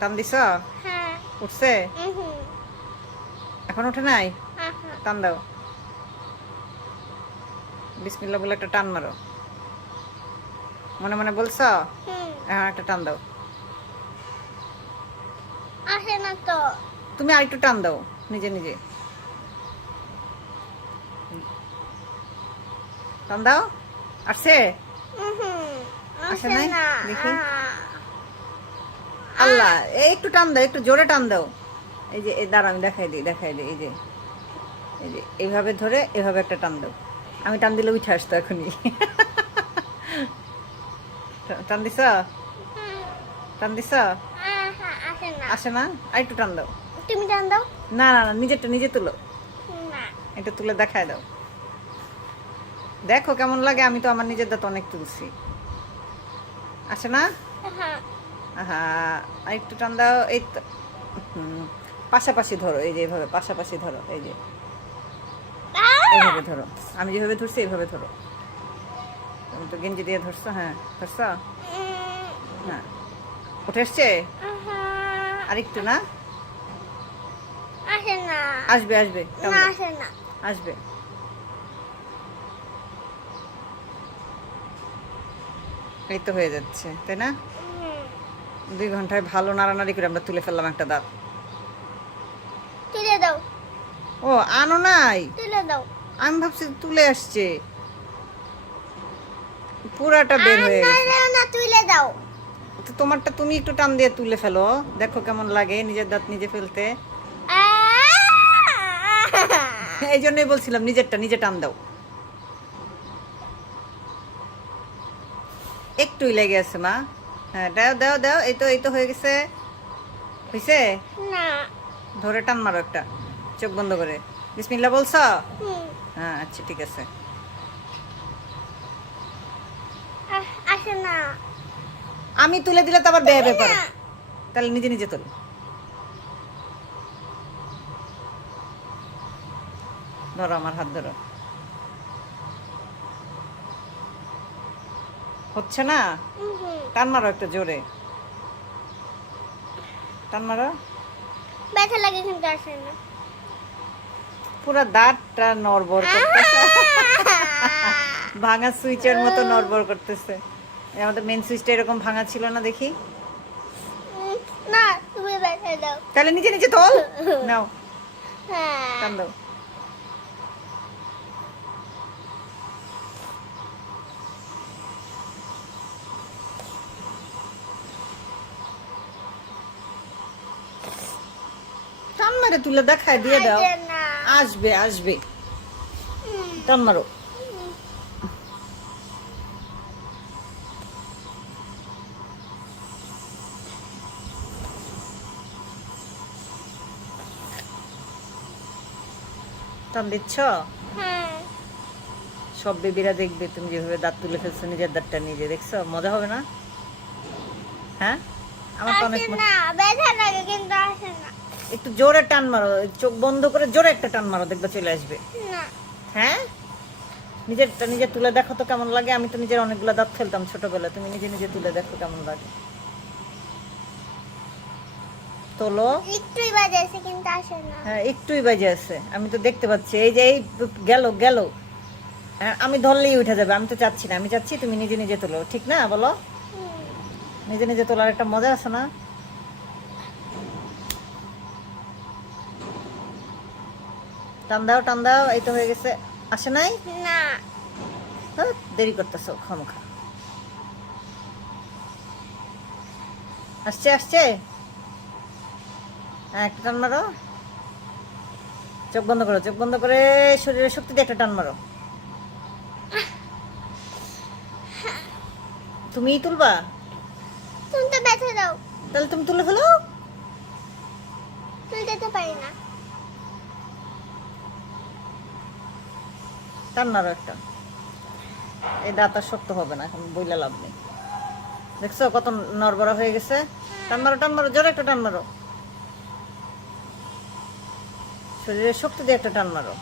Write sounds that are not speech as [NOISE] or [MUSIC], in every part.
টান দিছ? হ্যাঁ। উঠছে? এখন উঠে নাই? টান দাও। বিসমিল্লা বলে একটা টান মারো। মনে মনে বলছ? এখন একটা টান দাও। আসে না তো। তুমি আরেকটু টান দাও নিজে নিজে। টান দাও। আসছে? আসে আসে নাই? দেখি। আল্লাহ এই একটু টান দাও একটু জোরে টান দাও। এই যে দাঁড়া আমি দেখাই দিই দেখাই দিই এই যে। এই যে এইভাবে ধরে এভাবে একটা টান দাও। আমি টান দিলে উঠে আসতো এখনই। [LAUGHS] টান দিছ? টান দিছ? আসে না? আর একটু টান দাও। তুমি জান দাও। না না না নিজেরটা নিজে তুলো। এটা তুলে দেখায় দাও। দেখো কেমন লাগে আমি তো আমার নিজের দাঁত অনেক তুলছি। আসে না? হ্যাঁ একটু টান দাও এই পাশাপাশি ধরো এই যে এইভাবে পাশাপাশি ধরো এই যে। এইভাবে ধরো। আমি যেভাবে ধরছি এইভাবে ধরো। তুমি তো গেঞ্জি দিয়ে ধরছো হ্যাঁ ধরছো? হ্যাঁ। উঠে এসছে? আহা, আর একটু না। আসবে আসবে আসবে। এই তো হয়ে যাচ্ছে তাই না? দুই ঘন্টায় ভালো নাড়ানাড়ি করে আমরা তুলে ফেললাম একটা দাঁত। তুলে দাও। ও আনো নাই? তুলে দাও। আমি ভাবছি তুলে আসছে। পুরাটা বের হয়ে না তুলে দাও। তো তোমারটা তুমি একটু টান দিয়ে তুলে ফেলো। দেখো কেমন লাগে নিজের দাঁত নিজে ফেলতে। এই জন্যই বলছিলাম নিজেরটা নিজে টান দাও। একটুই লেগে আছে মা। হ্যাঁ দাও দাও দাও এই তো এই তো হয়ে গেছে। হয়েছে না। ধরে টান মারো একটা চোখ বন্ধ করে। বিসমিল্লা বলছ? হ্যাঁ আচ্ছা ঠিক আছে। আসে না। আমি তুলে দিলে তো আবার বেয়ে বেয়ে করো না। তাহলে নিজে নিজে তোলো। ধরো আমার হাত ধরো। হচ্ছে না। টান মারো একটু জোরে। টান মারো। ব্যথা লাগে কিন্তু আসে না। পুরো দাঁতটা নড়বড় করতেছে। ভাঙা সুইচের মতো নড়বড় করতেছে। আমাদের মেন সুইচটা এরকম ভাঙা ছিল না দেখি? না তুমি ব্যথা দাও। তাহলে নিচে নিজে তোল। [LAUGHS] নাও। হ্যাঁ। টান দাও। মারে তুলে দেখায় দিয়ে দাও। আসবে আসবে। টান মারো। টান দিচ্ছ? সব বেবিরা দেখবে তুমি যেভাবে দাঁত তুলে ফেলছো নিজের দাঁতটা নিজে দেখছ? মজা হবে না? হ্যাঁ? আমার তো অনেক না ব্যথা লাগে কিন্তু আসে না। একটু জোরে টান মারো চোখ বন্ধ করে জোরে একটা টান মারো দেখবে চলে আসবে। হ্যাঁ? নিজেরটা নিজে তুলে দেখো তো কেমন লাগে আমি তো নিজের অনেকগুলো দাঁত ফেলতাম ছোটবেলায় তুমি নিজে নিজে তুলে দেখো কেমন লাগে। তোলো। একটুই বাজাইছে কিন্তু আসে না। হ্যাঁ একটুই বাজে আছে আমি তো দেখতে পাচ্ছি এই যে এই গেল গেল। হ্যাঁ, আমি ধরলেই উঠে যাবে আমি তো চাচ্ছি না আমি চাচ্ছি তুমি নিজে নিজে তোলো ঠিক না বলো? নিজে নিজে তোলার একটা মজা আছে না? টান দাও টান দাও এই তো হয়ে গেছে। আসে নাই? না। দেরি করতেছো খামোখা। আসছে আসছে? হ্যাঁ একটা টান মারো। চোখ বন্ধ করো চোখ বন্ধ করে শরীরের শক্তি দিয়ে একটা টান মারো। তুমিই তুলবা? তুমি তো ব্যথা দাও তাহলে তুমি তুলে ফেলো? তুলতে তো পারি না। টান মারো একটা। এই দাঁত আর শক্ত হবে না, এখন বইলা লাভ নেই। দেখছ কত নড়বড়া হয়ে গেছে? টান মারো টান মারো জোরে একটা টান মারো শরীরের শক্তি দিয়ে একটা টান মারো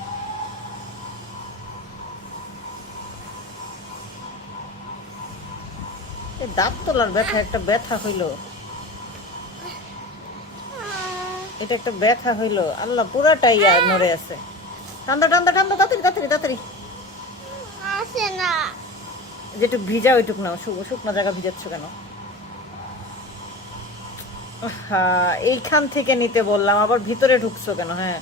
এই দাঁত তোলার ব্যথা, একটা ব্যথা হইল। এটা একটা ব্যথা হইল। আল্লাহ পুরাটাই নড়ে আছে। টান্দা টান্দা টান্দা, তাড়াতাড়ি তাড়াতাড়ি তাড়াতাড়ি। আসে না। যেটুক ভিজা ওইটুক নাও শুকনো জায়গা ভিজাচ্ছ কেন? হ্যাঁ এইখান থেকে নিতে বললাম আবার ভিতরে ঢুকছো কেন? হ্যাঁ।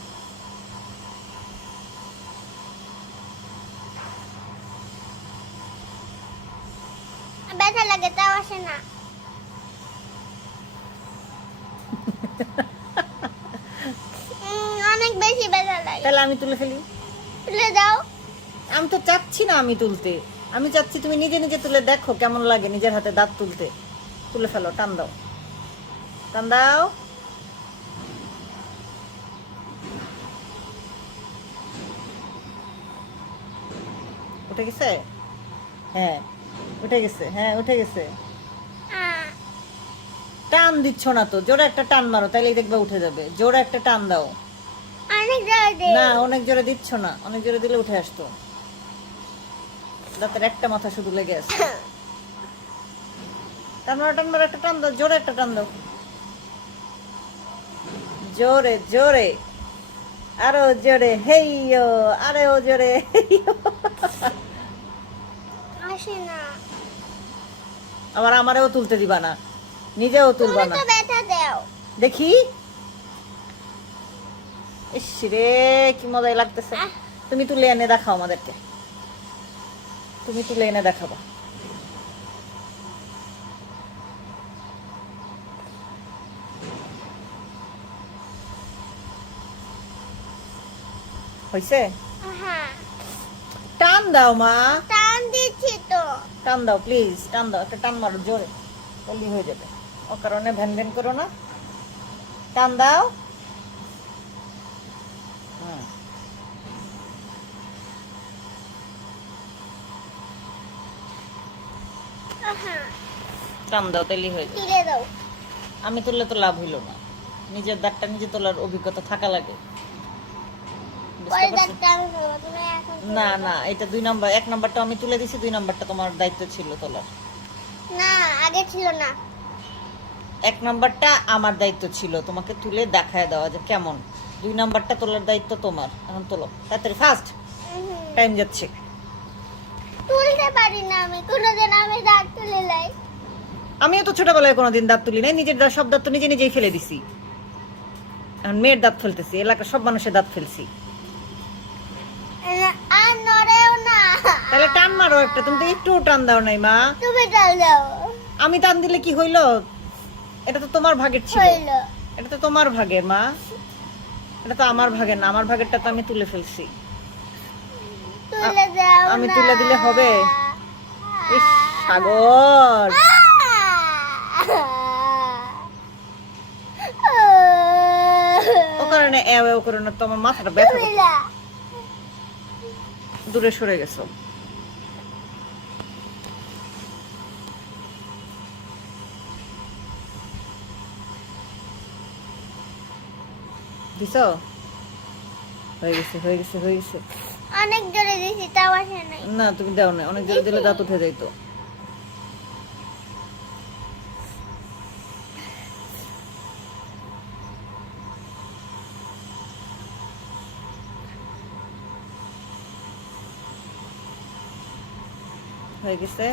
ব্যথা লাগে তাও আসে না। [LAUGHS] উম, অনেক বেশি ব্যথা লাগে। তাহলে আমি তুলে ফেলি। তুলে দাও। আমি তো চাচ্ছি না আমি তুলতে। আমি চাচ্ছি তুমি নিজে নিজে তুলে দেখো কেমন লাগে নিজের হাতে দাঁত তুলতে। তুলে ফেলো টান দাও। টান দাও। উঠে গেছে? হ্যাঁ উঠে গেছে হ্যাঁ উঠে গেছে। টান দিচ্ছ না তো জোরে একটা টান মারো তাইলেই দেখবে উঠে যাবে। জোরে একটা টান দাও। না অনেক জোরে দিচ্ছ না অনেক জোরে দিলে উঠে আসতো। দাঁতের একটা মাথা শুধু লেগে আছে। টান মারো টান মারো একটা টান দাও জোরে একটা টান দাও। জোরে জোরে। আরও জোরে হেইয়ো আরে ও জোরে। আসে না। আবার আমারেও তুলতে দিবা না নিজেও তুলবা না। তো ব্যথা দাও। দেখি। ইস রে কি মজাই লাগতেছে। তুমি তুলে এনে দেখাও আমাদেরকে। তুমি তুলে এনে দেখাবা। হইছে? হ্যাঁ। টান দাও মা। টান দিচ্ছি তো। টান দাও প্লিজ টান দাও। একটা টান মারো জোরে। জলদি হয়ে যাবে। ও কারণে ভ্যান ভ্যান করো না। টান দাও। হুম। টান দাও তেলি হয়ে তুলে দাও। আমি তুললে তো লাভ হইল না। নিজের দাঁতটা নিজে তোলার অভিজ্ঞতা থাকা লাগে। না না এটা দুই নাম্বার এক নাম্বারটা আমি তুলে দিছি দুই নাম্বারটা তোমার দায়িত্ব ছিল তোলার। না আগে ছিল না। এক নাম্বারটা আমার দায়িত্ব ছিল তোমাকে তুলে দেখায় দেওয়া যে কেমন। দুই নাম্বারটা তোলার দায়িত্ব তোমার এখন তোলো। তাড়াতাড়ি ফার্স্ট টাইম যাচ্ছে। তুলতে পারি না আমি কোনোদিন আমি দাঁত তুলে লাই। আমিও তো ছোটবেলায় কোনোদিন দাঁত তুলি নাই নিজের দাঁত সব দাঁত তো নিজে নিজেই ফেলে দিছি। এখন মেয়ের দাঁত ফেলতেছি এলাকার সব মানুষের দাঁত ফেলছি। আর নড়েও না। তাহলে টান মারো একটা তুমি তো একটু টান দাও নাই মা। তুমি টাল দাও। আমি টান দিলে কি হইল? এটা তো তোমার ভাগের ছিল। হইল। এটা তো তোমার ভাগের মা। এটা তো আমার ভাগের না আমার ভাগেরটা তো আমি তুলে ফেলছি। আমি তুলে দিলে হবে? ইস সাগর। ও কারণে এ ও করে না তোমার মাথাটা ব্যথা। দূরে সরে গেছো। দিছ? হয়ে গেছে হয়ে গেছে হয়ে গেছে। অনেক জোরে দিছি তাও আসে নাই। না তুমি দাও না অনেক জোরে দিলে দাঁত উঠে যাইতো। হয়ে গেছে?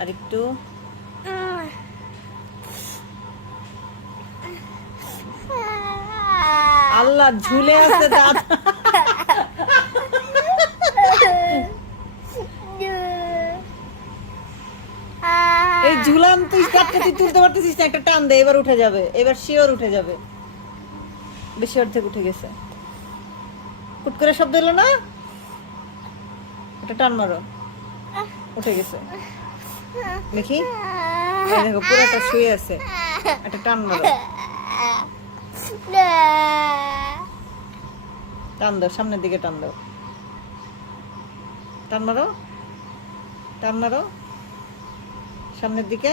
আর একটু আল্লাহ ঝুলে আছে দাঁত এই ঝুলান তুই তুলতে পারতেছিস না, একটা টান দে, এবার উঠে যাবে, এবার শিওর উঠে যাবে। বেশি অর্ধেক উঠে গেছে। কুট করে শব্দ এলো না? একটা টান মারো। উঠে গেছে। দেখি। দেখো শুয়ে আছে। একটা টান মারো। টান দাও, সামনের দিকে টান দাও। টান মারো। টান মারো। সামনের দিকে?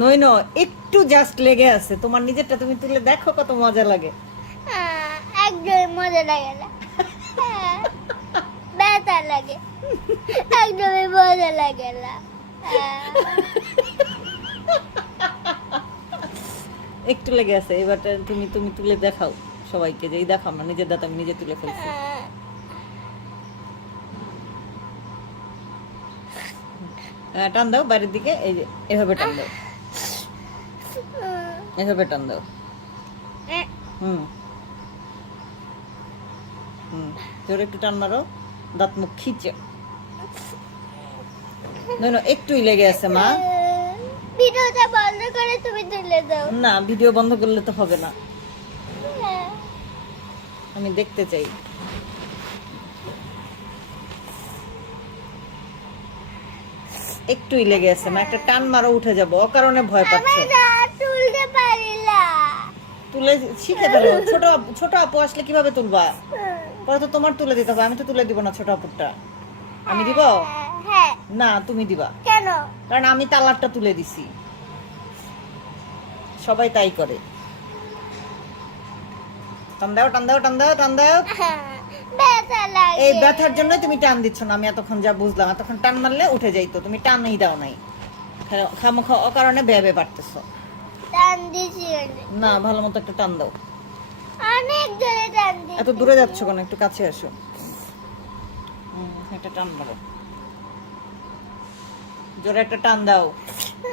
নই ন একটু জাস্ট লেগে আছে। তোমার নিজেরটা তুমি তুলে দেখো কত মজা লাগে। একদম মজা লাগে না। ব্যথা লাগে। একদমই মজা লাগে না। একটু লেগে আছে এবারটা তুমি তুমি তুলে দেখাও সবাইকে যে দেখো আমার নিজের দাঁত আমি নিজে তুলে ফেলছি। টান দাও বাড়ির দিকে এই যে এভাবে টান দাও। এভাবে টান দাও। হুম। হুম জোরে একটু টান মারো। দাঁত মুখ খিচে। একটুই লেগে আছে মা। ভিডিওটা বন্ধ করে তুমি তুলে দাও। না ভিডিও বন্ধ করলে তো হবে না। আমি দেখতে চাই। একটুই লেগে আছে মা একটা টান মারো উঠে যাব অকারণে ভয় পাচ্ছে। না তুলে শিখে ফেলো ছোট ছোট আপু আসলে কীভাবে তুলবা? পরে তো তোমার তুলে দিতে হবে আমি তো তুলে দিব না ছোট আপুরটা। আমি দিব? হ্যাঁ না তুমি দিবা। কেন? কারণ আমি তালারটা তুলে দিছি। সবাই তাই করে। টান দাও টান দাও টান দাও টান দাও। লাগে এই ব্যথার জন্য তুমি টান দিচ্ছ না আমি এতক্ষণ যা বুঝলাম এতক্ষণ টান মারলে উঠে যাইতো তুমি টানই দাও নাই। খামোখা অকারণে ভেবে পারতেছো টান দিছি না ভালো মতো একটা টান দাও। অনেক জোরে টান দিছি। এত দূরে যাচ্ছ কেন? একটু কাছে আসো। হুম, একটা টান মারো। জোরে একটা টান দাও। তো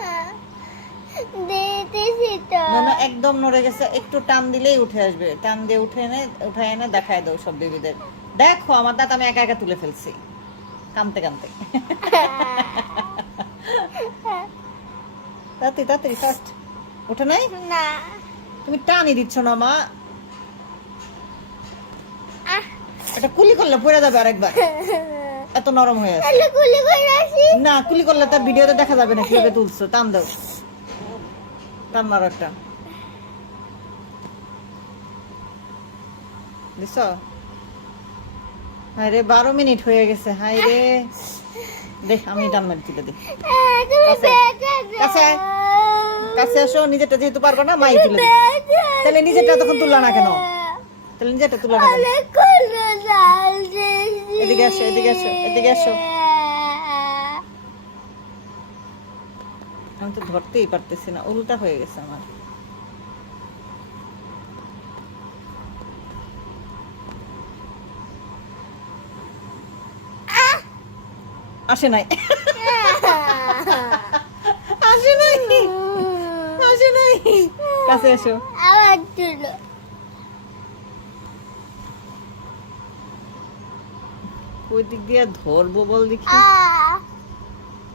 না না একদম নড়ে গেছে। একটু টান দিলেই উঠে আসবে। টান দিয়ে উঠে এনে উঠে এনে দেখায় দাও সব বেবিদের। দেখো আমার দাঁত আমি একা একা তুলে ফেলছি। কানতে কানতে। [LAUGHS] তাড়াতাড়ি তাড়াতাড়ি ফার্স্ট নাই? না। তুমি টানই দিচ্ছ না মা। এটা কুলি করলে পড়ে যাবে আরেকবার। [LAUGHS] এত নরম হয়ে আছে। না কুলি করলে তার ভিডিওতে দেখা যাবে না কীভাবে তুলছো। টান দাও। টান মারো একটা দিছ হায় রে বারো মিনিট হয়ে গেছে হাই রে দেখ আমি টান মারি তুলে তুমি কাছে। কাছে। আসো নিজেরটা যেহেতু পারব না মাই তুলে তাহলে নিজেরটা তখন তুললা না কেন তাহলে নিজেরটা তুললা না। এদিকে আসো, এদিকে আসো, এদিকে আসো। আমি তো ধরতেই পারতেছি না, উল্টা হয়ে গেছে আমার। আসে নাই। আসে নাই। আসে নাই। কাছে এসো। ওই দিক দিয়ে ধরবো বল দেখি।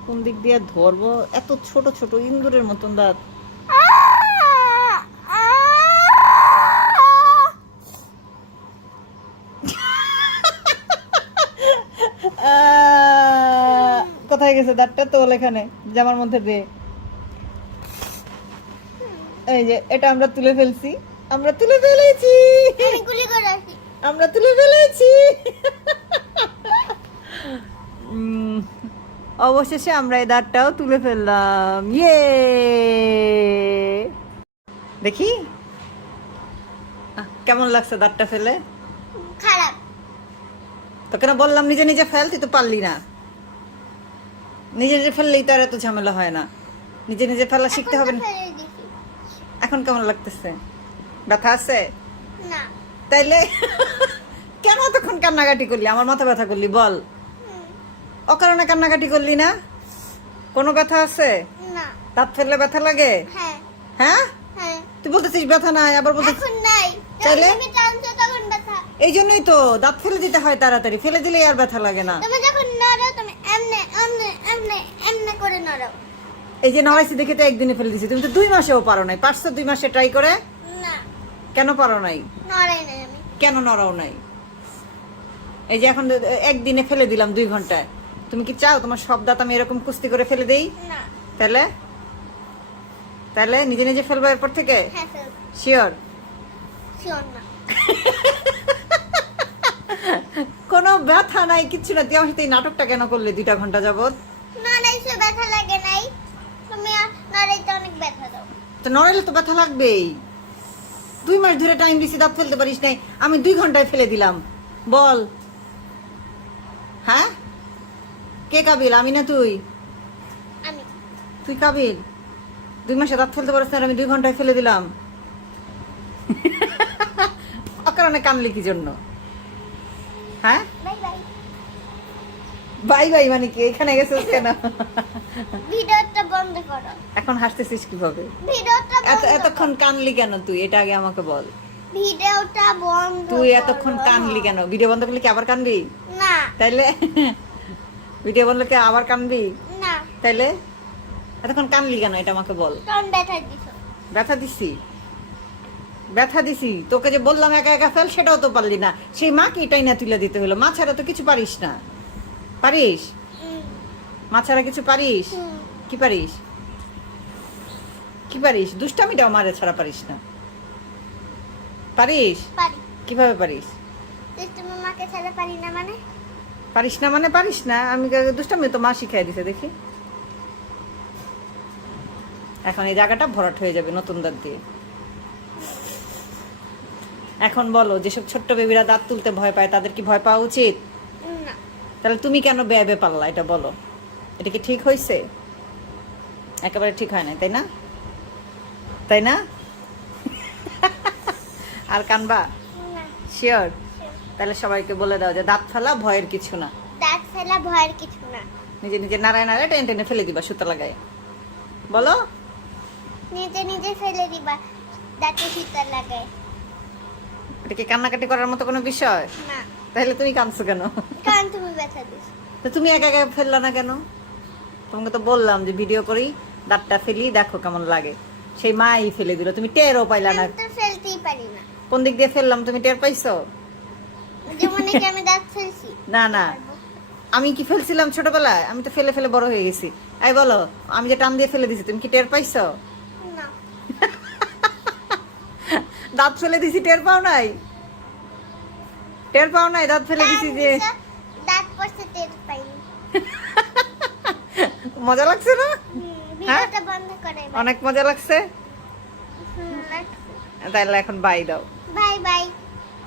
কোন দিক দিয়ে ধরবো? এত ছোট ছোট ইন্দুরের মতন দাঁত। কোথায় গেছে দাঁতটা তোল এখানে জামার মধ্যে দে। এই যে এটা আমরা তুলে ফেলছি। আমরা তুলে ফেলেছি। আমরা তুলে ফেলেছি। উম, অবশেষে আমরা এই দাঁতটাও তুলে ফেললাম। ইয়ে দেখি। কেমন লাগছে দাঁতটা ফেলে? খারাপ। তোকে না বললাম নিজে নিজে ফেল তুই তো পারলি না। নিজে নিজে ফেললেই তো আর এত ঝামেলা হয় না। নিজে নিজে ফেলা শিখতে হবে না। এখন কেমন লাগতেছে? ব্যথা আছে? না। তাইলে? কেন তখন কান্নাকাটি করলি? আমার মাথা ব্যথা করলি বল। অকারণে কান্নাকাটি করলি না? কোনো ব্যথা আছে? না। দাঁত ফেললে ব্যথা লাগে? হ্যাঁ। হ্যাঁ? হ্যাঁ। তুই বলতেছিস ব্যথা নাই আবার বলতেছিস এখন নাই। তাহলে? এই জন্যই তো দাঁত ফেলে দিতে হয় তাড়াতাড়ি। ফেলে দিলে আর ব্যথা লাগে না। তুমি যখন নড়ো তুমি এমনে এমনে এমনে এমনে করে নড়ো। এই যে নড়াইছি দেখে তো একদিনে ফেলে দিছি। তুমি তো দুই মাসেও পারো নাই। পারছ দুই মাসে ট্রাই করে? না। কেন পারো নাই? নড়াই নাই আমি। কেন নড়াও নাই? এই যে এখন একদিনে ফেলে দিলাম দুই ঘন্টায়। তুমি কি চাও তোমার সব দাঁত আমি এরকম কুস্তি করে ফেলে দেই? না। তাহলে? তাহলে নিজে নিজে ফেলব এরপর থেকে? হ্যাঁ শিওর শিওর [LAUGHS] কোনো ব্যথা নাই কিচ্ছু না তুই আমার সাথে এই নাটকটা কেন করলে দুইটা ঘণ্টা যাবত নড়াইছে ব্যথা লাগে নাই। তুমি নড়াইতে অনেক ব্যথা দাও। তো নড়াইলে তো ব্যথা লাগবেই। দুই মাস ধরে টাইম দিছি দাঁত ফেলতে পারিস নাই। আমি দুই ঘন্টায় ফেলে দিলাম। বল। হ্যাঁ? কে কাবিল? আমি না তুই? আমি। তুই কাবিল? দুই মাসে দাঁত ফেলতে পারিস না আমি দুই ঘন্টায় ফেলে দিলাম। কারণে কানলি কি জন্য? হ্যাঁ? Bye bye. মানে কি? এখানে গেছিস কেন? ভিডিওটা বন্ধ করো। এখন হাসতেছিস কীভাবে? ভিডিওটা এত এতক্ষণ কানলি কেন তুই? এটা আগে আমাকে বল। ভিডিওটা বন্ধ তুই এতক্ষণ কানলি কেন? ভিডিও বন্ধ করলে কি আবার কানবি? না। তাইলে ভিডিও বন্ধ করলে আবার কানবি? না। তাইলে? এতক্ষণ কানলি কেন এটা আমাকে বল? ব্যথা দিছো। ব্যথা দিছি? ব্যথা দিছি। তোকে যে বললাম একা একা ফেল সেটাও তো পারলি না। সেই মাকে এটাই না তুলে দিতে হলো? মা ছাড়া তো কিছু পারিস না। পারিস? মা ছাড়া কিছু পারিস? কি পারিস? কি পারিস? দুষ্টামিটাও মারে ছাড়া পারিস না। পারিস? পারি। কীভাবে পারিস? তুমি মাকে ছেড়ে পারি না মানে? পারিস না মানে পারিস না। আমি দুষ্টামি তো মা শিখাই দিছে দেখি। এখন এই জায়গাটা ভরাট হয়ে যাবে নতুন দাঁত দিয়ে। এখন বলো যেসব ছোট্ট বেবিরা দাঁত তুলতে ভয় পায় তাদের কি ভয় পাওয়া উচিত? তাহলে তুমি কেন বেয়াবে পারলা এটা বলো। এটা কি ঠিক হয়েছে একেবারে ঠিক হয় না তাই না? তাই না? [LAUGHS] আর কানবা? শিওর তাহলে সবাইকে বলে দাও যে দাঁত ফেলা ভয়ের কিছু না। দাঁত ফেলা ভয়ের কিছু না। নিজে নিজে নাড়ায় নাড়ায় টেনে টেনে ফেলে দিবা সুতা লাগায়। বলো? নিজে নিজে ফেলে দিবা দাঁতে শীতল লাগায়। এটা কি কান্নাকাটি করার মতো কোনো বিষয়? না। তাহলে তুমি কাঁদছো কেন? কারণ তুমি ব্যথা দিস তো তুমি একা একা ফেললা না কেন? তোমাকে তো বললাম যে ভিডিও করি দাঁতটা ফেলি দেখো কেমন লাগে। সেই মাই ফেলে দিল তুমি টেরও পাইলা না। আমি তো ফেলতেই পারি না। কোন দিক দিয়ে ফেললাম তুমি টের পাইছো যেমন কি আমি দাঁত ফেলছি না না। আমি কি ফেলছিলাম ছোটবেলায়? আমি তো ফেলে ফেলে বড় হয়ে গেছি। এই বলো আমি যে টান দিয়ে ফেলে দিছি তুমি কি টের পাইছো? [LAUGHS] দাঁত ফেলে দিছি টের পাও নাই? টের পাও নাই দাঁত ফেলে দিছি যে দাঁত দাঁত পড়ছে টের পাইনি। [LAUGHS] মজা লাগছে না? ভিডিওটা বন্ধ করে অনেক মজা লাগছে। তাহলে এখন বাই দাও। Bye bye.